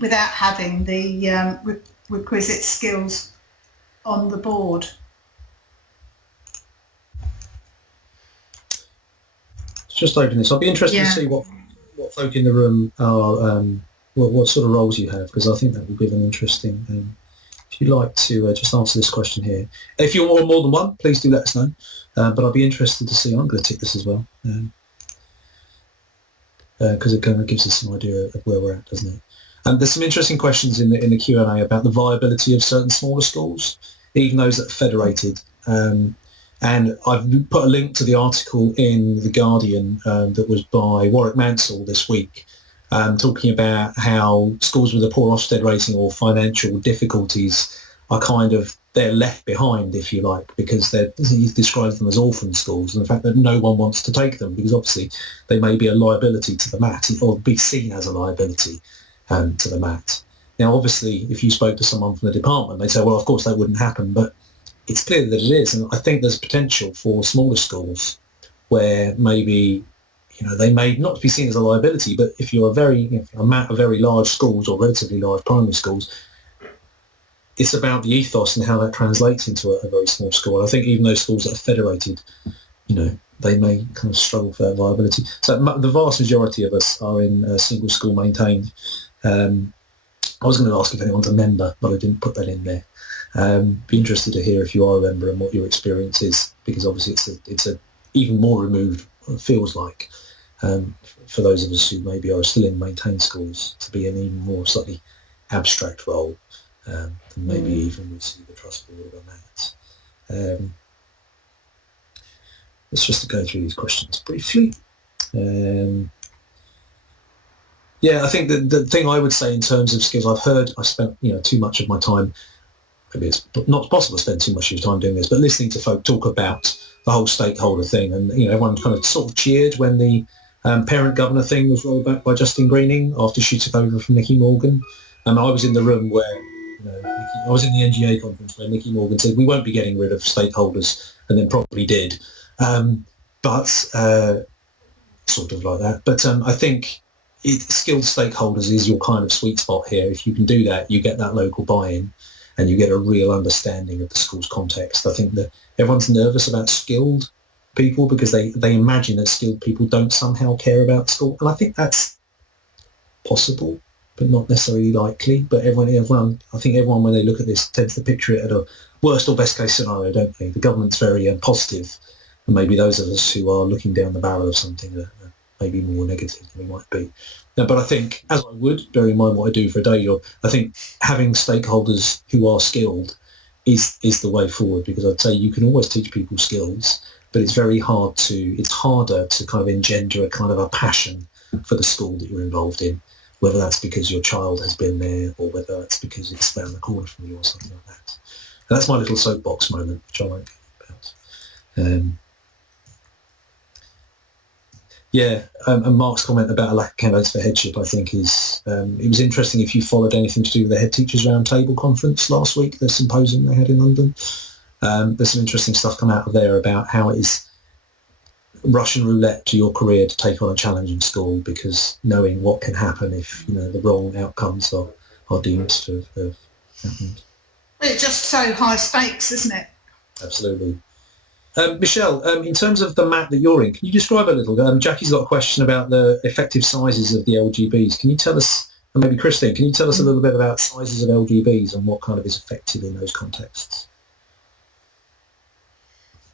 without having the requisite skills on the board. Just open this. I'll be interested to see what folk in the room are, what sort of roles you have, because I think that will give an interesting. If you'd like to just answer this question here, if you're more than one, please do let us know. But I'd be interested to see. I'm going to tick this as well, because it kind of gives us some idea of where we're at, doesn't it? And there's some interesting questions in the Q&A about the viability of certain smaller schools, even those that are federated. And I've put a link to the article in The Guardian that was by Warwick Mansell this week, talking about how schools with a poor Ofsted rating or financial difficulties are they're left behind, if you like, because he describes them as orphan schools, and the fact that no one wants to take them because obviously they may be a liability to the MAT or be seen as a liability to the MAT. Now, obviously, if you spoke to someone from the department, they'd say, well, of course that wouldn't happen, but it's clear that it is. And I think there's potential for smaller schools where maybe, they may not be seen as a liability, but if you're a very large schools or relatively large primary schools, it's about the ethos and how that translates into a very small school. And I think even those schools that are federated, they may kind of struggle for that viability. So the vast majority of us are in single school maintained. I was going to ask if anyone's a member, but I didn't put that in there. Be interested to hear if you are a member and what your experience is, because obviously it's a even more removed, feels like, for those of us who maybe are still in maintained schools, to be an even more slightly abstract role than maybe even receive the trust board on that. Let's just go through these questions briefly. I think the thing I would say in terms of skills, I spent too much of my time, maybe it's not possible to spend too much of your time doing this, but listening to folk talk about the whole stakeholder thing, and everyone kind of sort of cheered when the parent governor thing was rolled back by Justine Greening after she took over from Nicky Morgan. And I was in the room where I was in the NGA conference where Nicky Morgan said we won't be getting rid of stakeholders, and then probably did, but sort of like that. But I think skilled stakeholders is your kind of sweet spot here. If you can do that, you get that local buy-in and you get a real understanding of the school's context. I think that everyone's nervous about skilled people because they imagine that skilled people don't somehow care about school. And I think that's possible, but not necessarily likely. But everyone, I think everyone, when they look at this, tends to picture it at a worst or best case scenario, don't they? The government's very positive, and maybe those of us who are looking down the barrel of something that maybe more negative than we might be. Now, but I think, as I would, bear in mind what I do for a day job, I think having stakeholders who are skilled is the way forward, because I'd say you can always teach people skills, but it's harder to kind of engender a kind of a passion for the school that you're involved in, whether that's because your child has been there or whether that's because it's down the corner from you or something like that. And that's my little soapbox moment, which I won't get about. Yeah, and Mark's comment about a lack of candidates for headship, I think, is it was interesting if you followed anything to do with the Head Teachers Roundtable conference last week, the symposium they had in London. There's some interesting stuff come out of there about how it is Russian roulette to your career to take on a challenging school, because knowing what can happen if the wrong outcomes are deemed to have happened. It's just so high stakes, isn't it? Absolutely. Michelle, in terms of the map that you're in, can you describe a little? Jackie's got a question about the effective sizes of the LGBs. Can you tell us, and maybe Christine, can you tell us a little bit about sizes of LGBs and what kind of is effective in those contexts?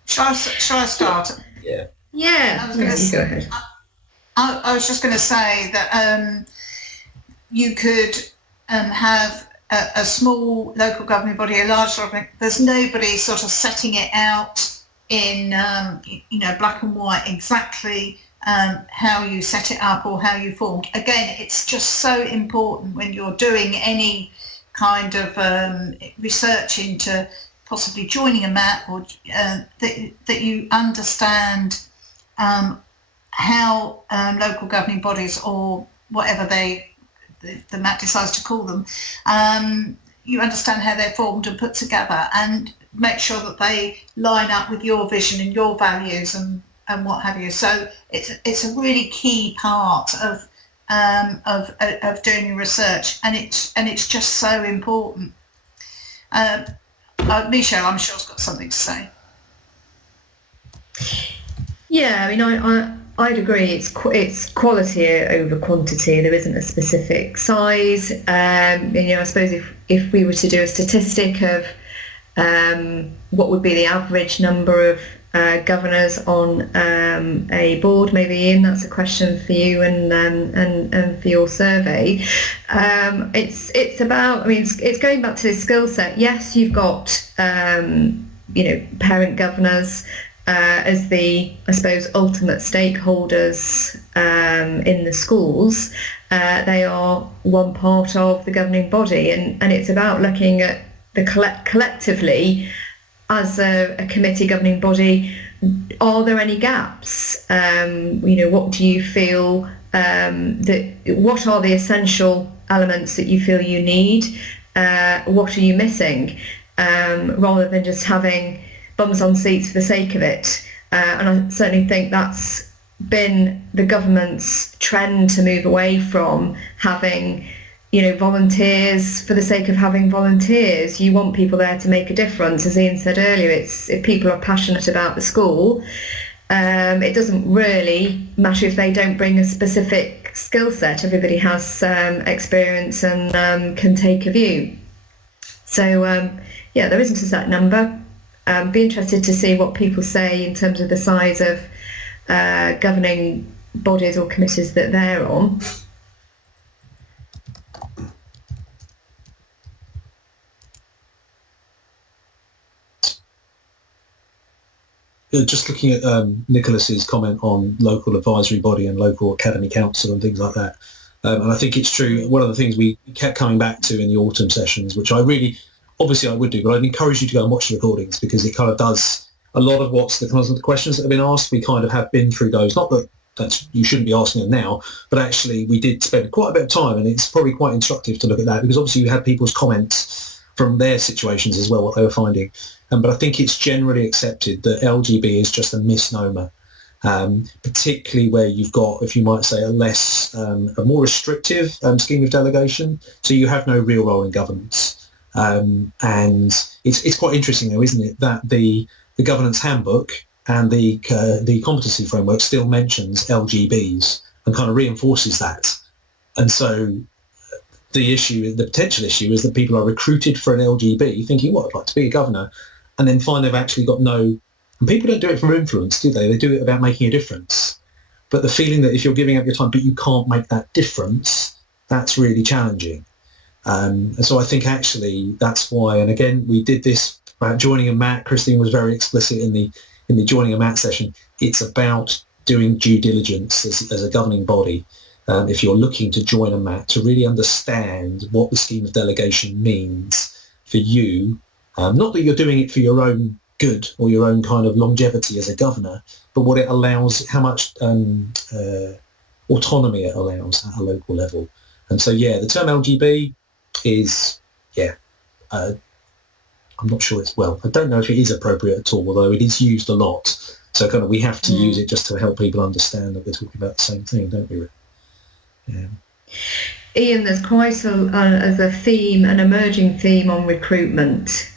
Shall I start? Yeah. Yeah, go ahead. I was just going to say that you could have a small local government body, a large government. There's nobody sort of setting it out in black and white exactly how you set it up or how you formed. Again, it's just so important when you're doing any kind of research into possibly joining a MAT, or that you understand how local governing bodies, or whatever the MAT decides to call them, you understand how they're formed and put together, and make sure that they line up with your vision and your values and what have you. So it's a really key part of doing your research, and it's just so important. Michelle, I'm sure, has got something to say. Yeah, I mean, I'd agree. It's quality over quantity. There isn't a specific size. I suppose if we were to do a statistic of what would be the average number of governors on a board, maybe Ian, that's a question for you and for your survey. It's about, I mean, it's going back to the skill set. Yes, you've got parent governors as the, I suppose, ultimate stakeholders in the schools. They are one part of the governing body, and it's about looking at the collectively as a committee governing body. Are there any gaps? What do you feel what are the essential elements that you feel you need? What are you missing? Rather than just having bums on seats for the sake of it. And I certainly think that's been the government's trend, to move away from having volunteers for the sake of having volunteers. You want people there to make a difference. As Ian said earlier, if people are passionate about the school, it doesn't really matter if they don't bring a specific skill set. Everybody has experience and can take a view. So there isn't a set number. Be interested to see what people say in terms of the size of governing bodies or committees that they're on. Just looking at Nicholas's comment on local advisory body and local academy council and things like that. And I think it's true. One of the things we kept coming back to in the autumn sessions, which I really, obviously I would do, but I'd encourage you to go and watch the recordings, because it kind of does a lot of what's the kinds of the questions that have been asked. We kind of have been through those. Not that you shouldn't be asking them now, but actually we did spend quite a bit of time, and it's probably quite instructive to look at that, because obviously you had people's comments from their situations as well, what they were finding. But I think it's generally accepted that LGB is just a misnomer, particularly where you've got, if you might say, a more restrictive scheme of delegation. So you have no real role in governance. And it's quite interesting, though, isn't it, that the governance handbook and the competency framework still mentions LGBs and kind of reinforces that. And so the potential issue is that people are recruited for an LGB thinking, I'd like to be a governor, and then find they've actually got no, and people don't do it for influence, do they? They do it about making a difference. But the feeling that if you're giving up your time but you can't make that difference, that's really challenging. And so I think actually that's why, and again, we did this about joining a MAT. Christine was very explicit in the joining a MAT session. It's about doing due diligence as a governing body. If you're looking to join a MAT, to really understand what the scheme of delegation means for you. Not that you're doing it for your own good or your own kind of longevity as a governor, but what it allows, how much autonomy it allows at a local level. And so, the term LGB is, I'm not sure I don't know if it is appropriate at all, although it is used a lot. So kind of we have to use it just to help people understand that we're talking about the same thing, don't we? Yeah. Ian, there's quite a theme, an emerging theme on recruitment,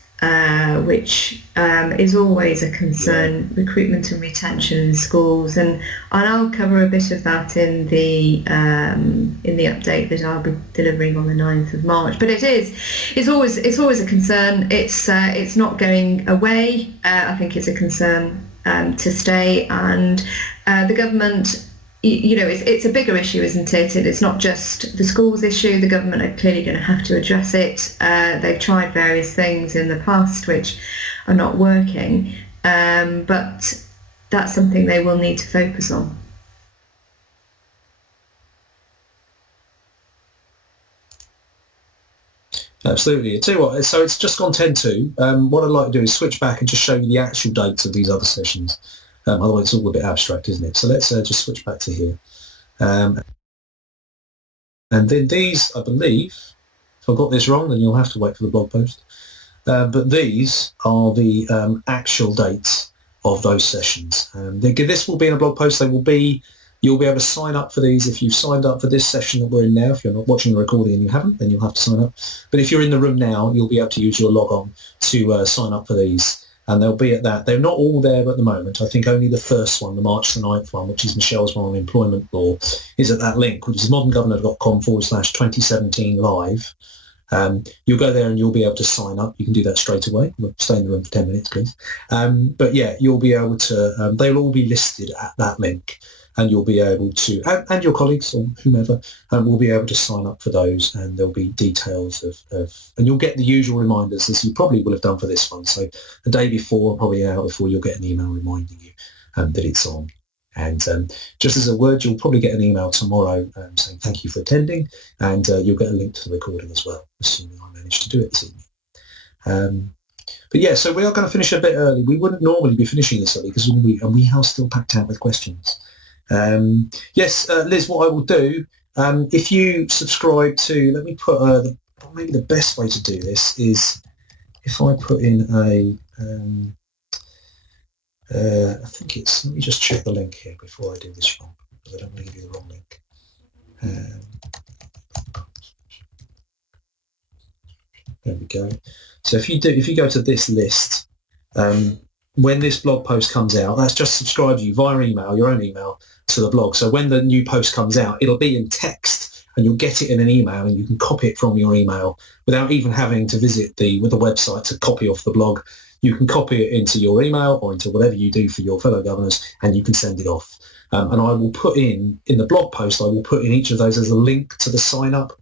which is always a concern, recruitment and retention in schools, and I'll cover a bit of that in the update that I'll be delivering on the 9th of March. But it's always a concern. It's not going away. I think it's a concern to stay, and the government. It's a bigger issue, isn't it? It's not just the schools issue. The government are clearly going to have to address it. They've tried various things in the past which are not working, but that's something they will need to focus on. Absolutely. I tell you what, so it's just gone 10-2. What I'd like to do is switch back and just show you the actual dates of these other sessions. Otherwise it's all a bit abstract, isn't it? So let's just switch back to here. And then these, I believe, if I've got this wrong, then you'll have to wait for the blog post. But these are the actual dates of those sessions. This will be in a blog post. You'll be able to sign up for these if you've signed up for this session that we're in now. If you're not watching the recording and you haven't, then you'll have to sign up. But if you're in the room now, you'll be able to use your log on to sign up for these. And they'll be at that. They're not all there at the moment. I think only the first one, the March the 9th one, which is Michelle's one on employment law, is at that link, which is moderngovernor.com/2017 live. You'll go there and you'll be able to sign up. You can do that straight away. We'll stay in the room for 10 minutes, please. But you'll be able to, they'll all be listed at that link. And you'll be able to, and your colleagues or whomever, will be able to sign up for those, and there'll be details of, and you'll get the usual reminders as you probably will have done for this one. So the day before, probably an hour before, you'll get an email reminding you that it's on. And just as a word, you'll probably get an email tomorrow saying thank you for attending, and you'll get a link to the recording as well, assuming I managed to do it this evening. But so we are going to finish a bit early. We wouldn't normally be finishing this early because we are still packed out with questions. Liz, what I will do, if you subscribe to, let me put maybe the best way to do this is if I put in I think it's, let me just check the link here before I do this wrong, because I don't want to give you the wrong link. There we go. So if you go to this list, when this blog post comes out, that's just subscribe to you via email, your own email, to the blog. So when the new post comes out, it'll be in text and you'll get it in an email and you can copy it from your email without even having to visit the website to copy off the blog. You can copy it into your email or into whatever you do for your fellow governors and you can send it off. And I will put in the blog post, I will put in each of those as a link to the sign up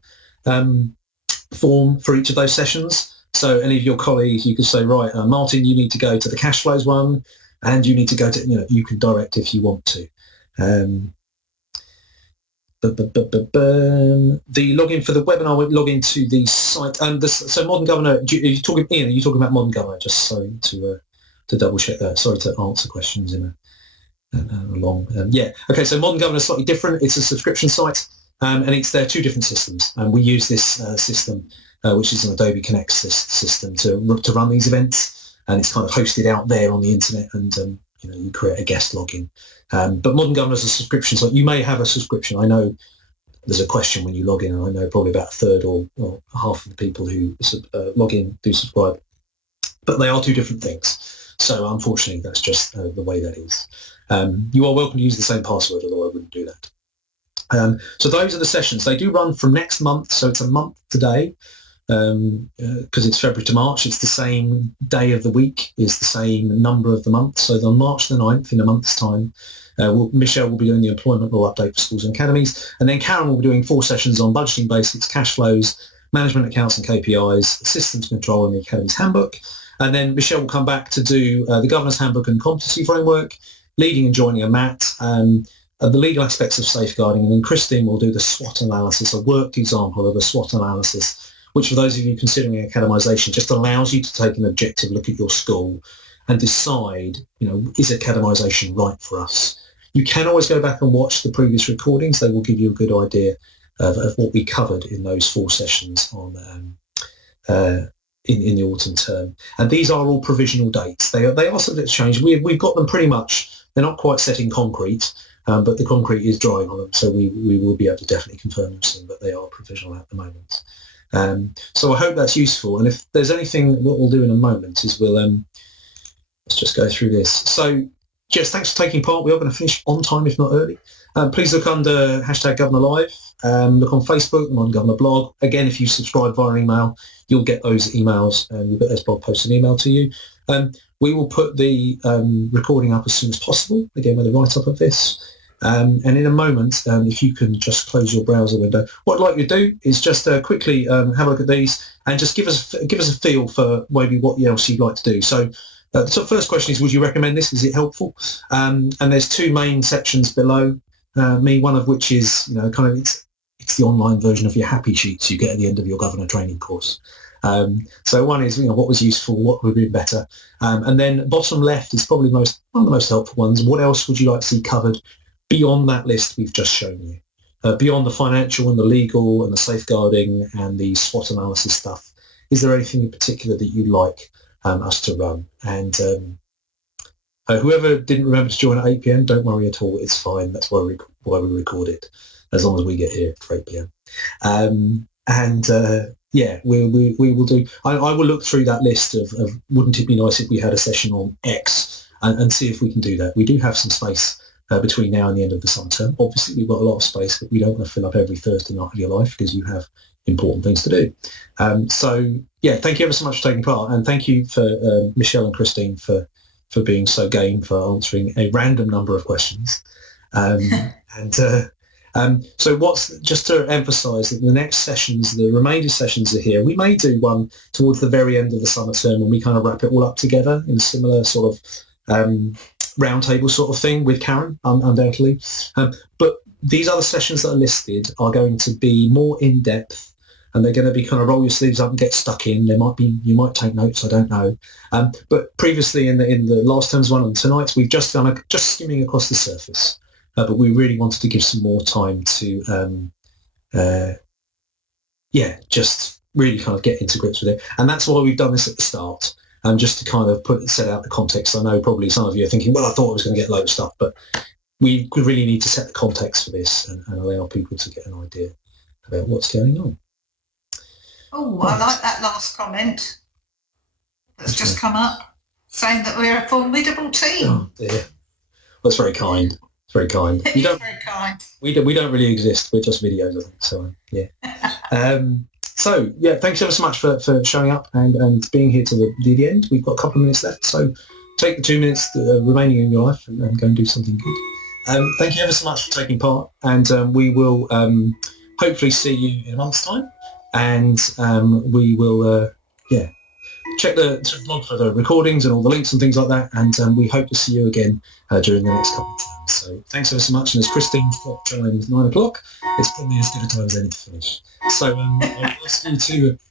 form for each of those sessions. So any of your colleagues, you could say, right, Martin, you need to go to the cash flows one and you need to go to, you can direct if you want to. The login for the webinar would log into the site. So Modern Governor, are you talking about Modern Governor? Just sorry to double check that. Sorry to answer questions in along. Okay. So Modern Governor is slightly different. It's a subscription site, and they're two different systems. And we use this system, which is an Adobe Connect system to run these events, and it's kind of hosted out there on the internet, and you create a guest login. But Modern Governor is a subscription site. You may have a subscription. I know there's a question when you log in, and I know probably about a third or half of the people who log in do subscribe. But they are two different things. So unfortunately, that's just the way that is. You are welcome to use the same password, although I wouldn't do that. So those are the sessions. They do run from next month, so it's a month today. Because it's February to March, it's the same day of the week, is the same number of the month. So on March the 9th, in a month's time, Michelle will be doing the employment law update for schools and academies, and then Karen will be doing 4 sessions on budgeting basics, cash flows, management accounts and KPIs, systems control and the Academy's handbook. And then Michelle will come back to do the Governor's Handbook and Competency Framework, leading and joining a MAT, the legal aspects of safeguarding, and then Christine will do the SWOT analysis, a worked example of a SWOT analysis, which for those of you considering academisation just allows you to take an objective look at your school and decide, is academisation right for us? You can always go back and watch the previous recordings. They will give you a good idea of what we covered in those 4 sessions on in the autumn term. And these are all provisional dates. They are subject to change. We've got them pretty much. They're not quite set in concrete, but the concrete is drying on them, so we will be able to definitely confirm them soon, but they are provisional at the moment. So I hope that's useful. And if there's anything, what we'll do in a moment is we'll let's just go through this. So Jess, thanks for taking part. We are going to finish on time, if not early. Please look under #Governor Live. Look on Facebook and on Governor Blog. Again, if you subscribe via email, you'll get those emails and you'll get those blog posts and email to you. We will put the recording up as soon as possible, again with a write-up of this. And in a moment, if you can just close your browser window, what I'd like you to do is just quickly have a look at these and just give us a feel for maybe what else you'd like to do. So the first question is, would you recommend this? Is it helpful? And there's 2 main sections below me, one of which is, it's the online version of your happy sheets you get at the end of your governor training course. So one is, what was useful, what would be better? And then bottom left is probably one of the most helpful ones. What else would you like to see covered beyond that list we've just shown you? Beyond the financial and the legal and the safeguarding and the SWOT analysis stuff, is there anything in particular that you'd like us to run? And whoever didn't remember to join at 8 p.m, don't worry at all. It's fine. That's why we record it, as long as we get here for 8 p.m. We will do. I will look through that list of wouldn't it be nice if we had a session on X and see if we can do that. We do have some space between now and the end of the summer term. Obviously, we've got a lot of space, but we don't want to fill up every Thursday night of your life because you have important things to do. Thank you ever so much for taking part, and thank you for Michelle and Christine for being so game for answering a random number of questions. So just to emphasise that the next sessions, the remainder sessions are here. We may do one towards the very end of the summer term and we kind of wrap it all up together in a similar sort of roundtable sort of thing with Karen, undoubtedly. But these other sessions that are listed are going to be more in-depth, and they're going to be kind of roll your sleeves up and get stuck in. You might take notes, I don't know. But previously in the last term's one and tonight's, we've just done just skimming across the surface. But we really wanted to give some more time to, just really kind of get into grips with it. And that's why we've done this at the start, just to kind of set out the context. I know probably some of you are thinking, well, I thought I was going to get a load of stuff, but we really need to set the context for this and allow people to get an idea about what's going on. Oh, I like that last comment that's just come up, saying that we're a formidable team. Oh, dear. Well, that's very kind. It's very kind. It is very kind. We don't really exist. We're just videos, I think. So, yeah. Thanks ever so much for showing up and being here to the end. We've got a couple of minutes left, so take the 2 minutes remaining in your life and go and do something good. Thank you ever so much for taking part, and we will hopefully see you in a month's time, and we will check the blog for the recordings and all the links and things like that, and we hope to see you again during the next couple of times. So thanks ever so much, and as Christine's got chimes 9 o'clock, it's probably as good a time as any to finish. So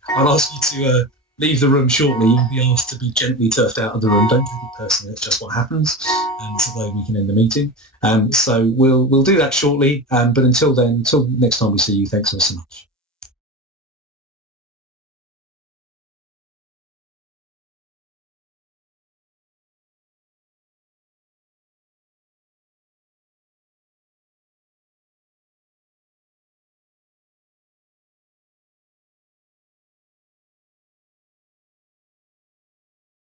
I'll ask you to leave the room shortly. You'll be asked to be gently turfed out of the room. Don't take it personally, it's just what happens, and it's the way we can end the meeting. So we'll do that shortly, but until then, until next time we see you, thanks ever so much.